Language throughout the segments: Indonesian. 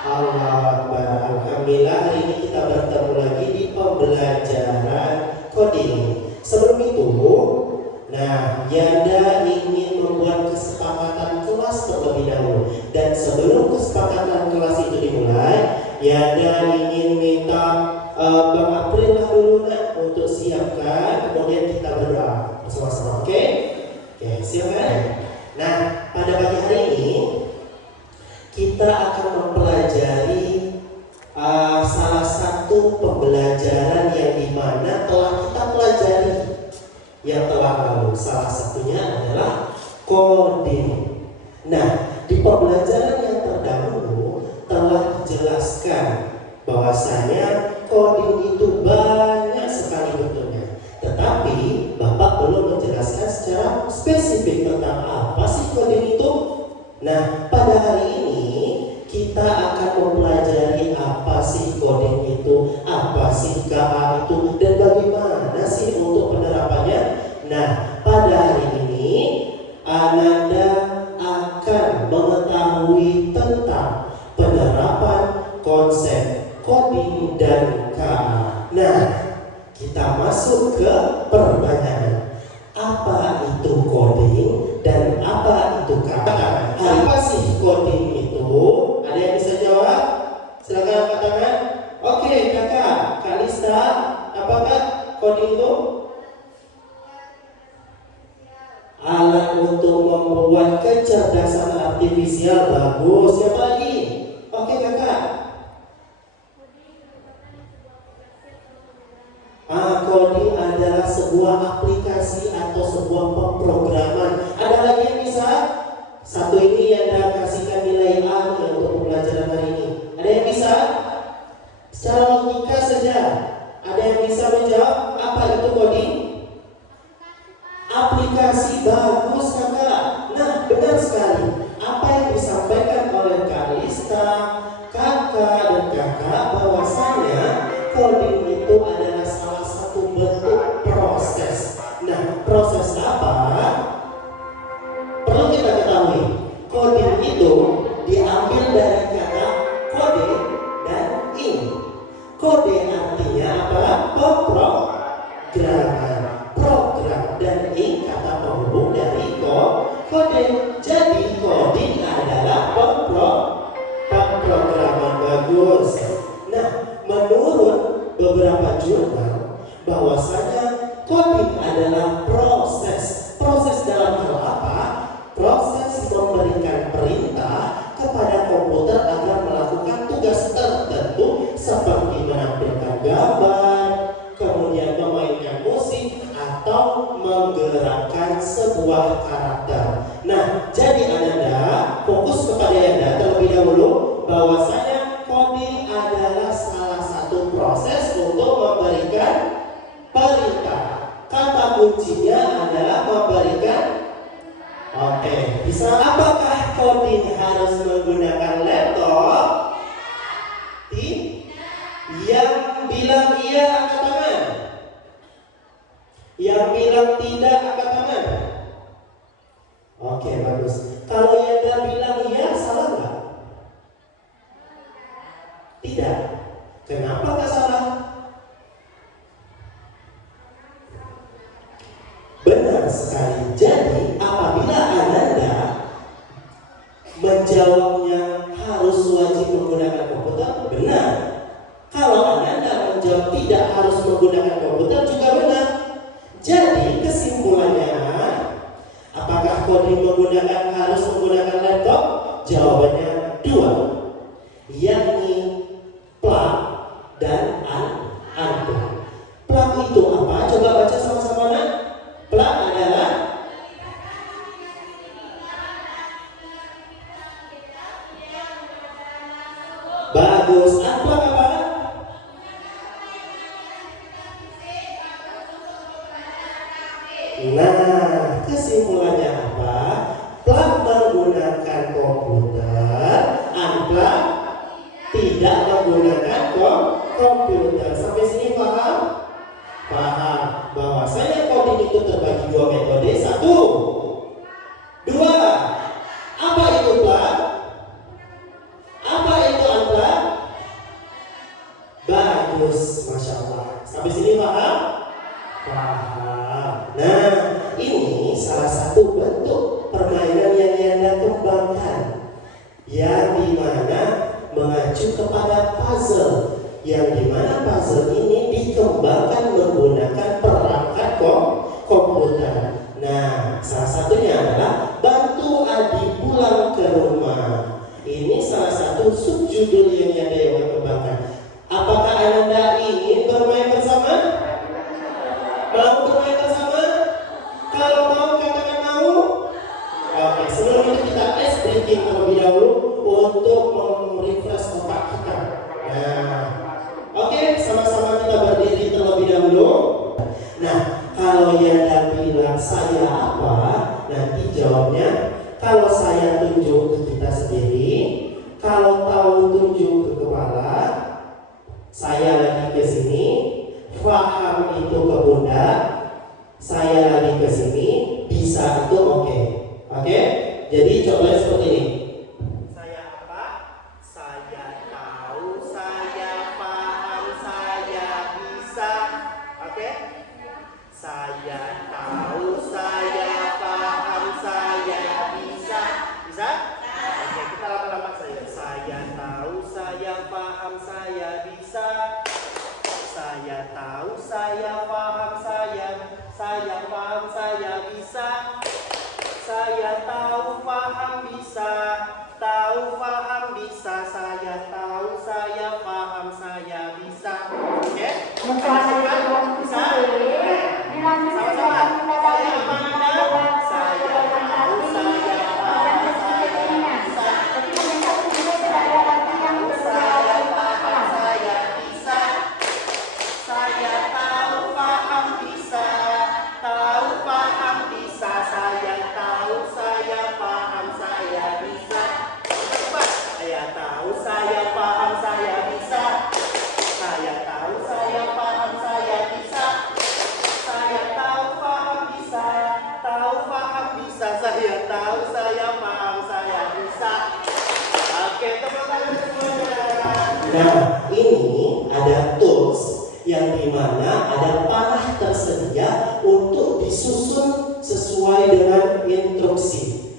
Allah Akbar. Alhamdulillah hari ini kita bertemu lagi di pembelajaran coding. Sebelum itu, Yanda ingin membuat kesepakatan kelas terlebih dahulu. Dan sebelum kesepakatan kelas itu dimulai, Yanda ingin minta Bang April dulu untuk siapkan, kemudian kita berdoa bersama-sama. Oke, siapkan. Nah, pada pagi hari ini kita akan mempelajari salah satu pembelajaran yang dimana telah kita pelajari yang telah lalu. Salah satunya adalah coding. Nah, di pembelajaran yang terdahulu telah dijelaskan bahwasanya coding itu banyak sekali bentuknya. Tetapi Bapak belum menjelaskan secara spesifik tentang apa sih coding itu. Nah, pada hari ini kita akan mempelajari apa sih coding itu, apa sih KA itu, dan bagaimana sih untuk penerapannya. Nah, pada hari ini Ananda akan mengetahui tentang penerapan konsep coding dan KA. Nah, kita masuk ke pertanyaan. Apa itu coding dan apa itu KA? Apa sih coding itu? Ada yang bisa jawab? Silakan angkat tangan. Oke, Kakak, Kak Lista, apakah coding itu? Alat untuk membuat kecerdasan artifisial. Bagus. Siapa lagi? Oke, Kakak. Coding adalah sebuah aplikasi atau sebuah pemrograman. Ada lagi yang bisa? Satu ini yang Anda kasihkan nilai A untuk pembelajaran hari ini. Ada yang bisa? Secara logika saja. Ada yang bisa menjawab apa itu coding? Aplikasi. Bagus, Kakak. Nah, benar sekali. Apa yang disampaikan oleh Kak Lista, Kakak dan Kakak bahwasanya coding itu adalah salah satu bentuk proses. Nah, proses apa? Perlu kita ketahui, coding itu diambil dari kata kode dan in. Kode artinya apa? Pemrograman. Program dan in kata penghubung dari kode. Jadi coding adalah pemrograman. Bagus. Nah, menurut beberapa jurnal bahwasanya coding adalah proses dalam hal apa? Proses memberikan perintah kepada komputer agar melakukan tugas tertentu seperti menampilkan gambar, kemudian memainkan musik atau menggerakkan sebuah karakter. Nah, jadi Anda fokus kepada Anda terlebih dahulu bahwasanya coding adalah salah satu proses untuk memberikan perintah. Kata kuncinya adalah memberikan. Oke, bisa. Apakah coding harus menggunakan laptop? Yang bilang iya angkat tangan. Yang bilang tidak angkat tangan. Oke, bagus. Kalau yang bilang iya, salah nggak? Tidak. Kenapa nggak salah? Benar sekali. Jadi apabila Ananda menjawabnya harus wajib menggunakan komputer, benar. Kalau Ananda menjawab tidak harus menggunakan komputer, juga benar. Jadi kesimpulannya, apakah coding harus menggunakan laptop? Jawabannya dua, yakni plug dan unplug. Plug itu apa? Coba baca sama-sama. Plug adalah bagus. Unplug apa? Nah, kesimpulannya apa? Plug menggunakan komputer, unplug tidak menggunakan komputer. Sampai sini paham? Paham bahwasanya coding itu terbagi dua metode. Satu, dua. Apa itu plug? Apa itu unplug? yang dimana puzzle ini dikembangkan menggunakan perangkat komputer. Nah, salah satunya adalah bantu adik pulang ke rumah. Ini salah satu subjudul yang Yanda kembangkan. Apakah Anda ingin bermain bersama? Mau bermain bersama? Kalau mau katakan mau. Oke, sebelum itu kita tes breathing terlebih dahulu untuk merefresh otak kita. Nah, oke, sama-sama kita berdiri terlebih dahulu. Nah, kalau Yanda bilang saya apa, nanti jawabnya kalau saya tunjuk ke kita sendiri, kalau tahu tunjuk ke kepala, saya lagi ke sini, faham itu ke bunda, saya lagi ke sini, bisa itu oke. Oke? Jadi coba seperti ini. Saya apa? Saya tahu, saya paham, saya bisa. Oke? Saya tahu, saya paham, saya bisa. Bisa? Oke, kita lama-lama saja. Saya tahu, saya paham, saya bisa. Saya tahu, saya paham, saya paham, saya bisa. Saya tahu, paham, bisa. Tahu, paham, bisa. Saya tahu, saya paham, saya bisa. Oke? Bisa? Bisa? Sama-sama. Saya apa Anda? Saya tahu, saya paham, saya bisa. Saya paham, saya bisa. Saya tahu, paham, bisa. Tahu, paham, bisa. Saya tahu, saya paham, saya bisa. Coba. Saya tahu, saya paham, saya bisa. Saya tahu, saya paham, saya bisa. Saya tahu, paham, bisa. Tahu, paham, bisa. Saya tahu, saya paham, saya bisa. Oke, tepuk tangan semuanya. Nah, ini ada tools yang dimana ada panah tersedia untuk disusun sesuai dengan instruksi.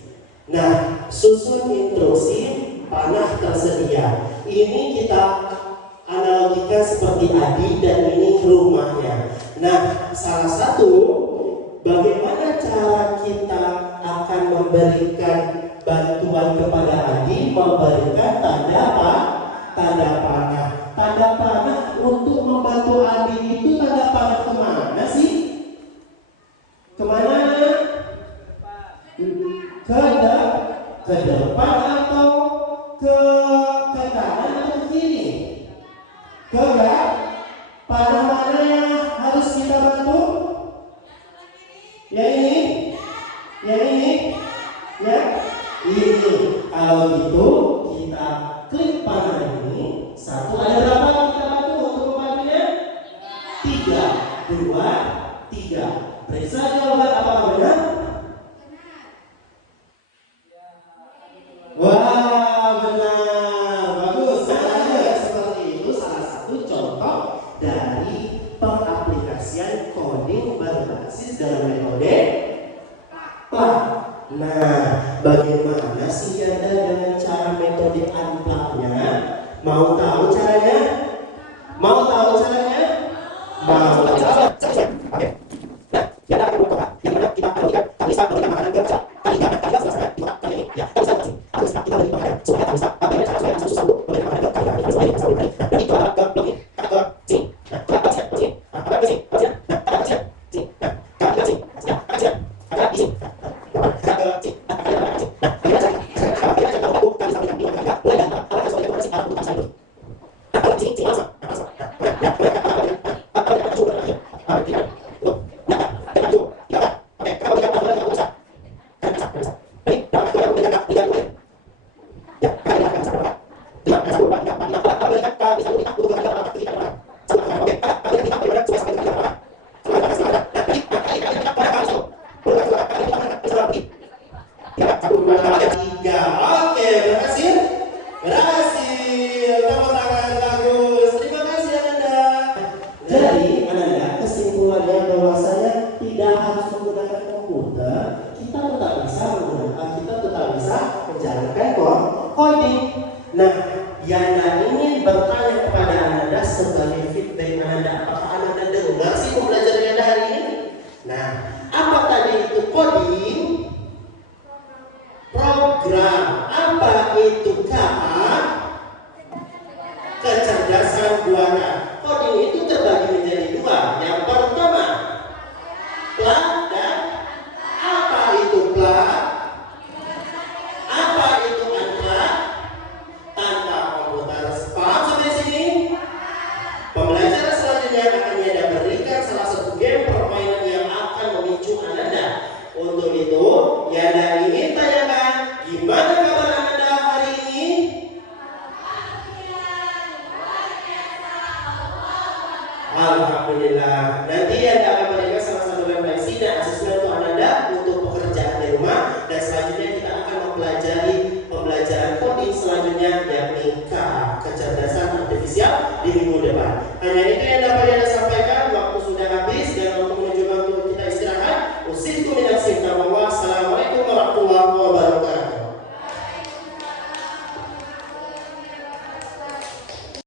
Nah, susun instruksi, panah tersedia. Ini kita analogikan seperti Adi dan ini rumahnya. Nah, salah satu bagaimana cara kita akan memberikan bantuan kepada Adi, memberikan tanda apa? Tanda panah. Tanda panah untuk membantu Adi itu tanda panah kemana sih? Kemana? Ke depan atau ke kanan atau ke kiri? Ke panah mana yang harus kita bantu? Yang ini? Yang ini? Ya? Ini. Kalau gitu kita klik panah ini. Satu, ada berapa kita bantu untuk membantunya? 3, 2, 3. Periksa jawaban apakah benar? Wah, benar. Bagus. Nah, seperti itu salah satu contoh dari pengaplikasian coding berbasis dalam metode PLAN. Nah, bagaimana sih Yanda dengan cara metode unplug-nya? Mau tahu caranya? Mau tahu caranya? Mau tahu caranya? Oke. Nah, Yanda akan membuka yang mana kita akan melihat tak bisa memberikan makanan ke kalian kali ini. Ya, tak bisa langsung. Harus kita beri makanan supaya tak bisa bagaimana cara supaya langsung sambung memberikan makanan ke kalian supaya bisa beri. Dan itu adalah ke blok ini, ke sini. Nah, ke sini. Nah, ke sini. Ke sini. Nah, ke sini. Sini. Nah, ke sini. Ya, ke sini. Ke sini. Oke, berhasil? Berhasil. Yana ingin bertanya kepada Ananda sebagai feedback Ananda, apakah Ananda dengar sih pembelajaran Yanda hari ini? Nah, apa tadi itu coding? Program. Apa itu kata? Kecerdasan buana. Coding itu terbagi menjadi dua. Yang pertama, plat dan apa itu plat? Apa itu unplat? Tanpa komputer. Paham sampai sini? Pembelajaran selanjutnya akan Yanda berikan salah satu game permainan yang akan memicu Ananda. Untuk itu, Yanda ingin tanyakan, gimana kabar Ananda hari ini? Alhamdulillah. Nanti Yanda akan berikan salah satu refleksi dan asesmen untuk Ananda untuk pekerjaan di rumah. Dan selanjutnya kita akan mempelajari pembelajaran coding selanjutnya, yakni kecerdasan artifisial di minggu depan. Hanya itu ya.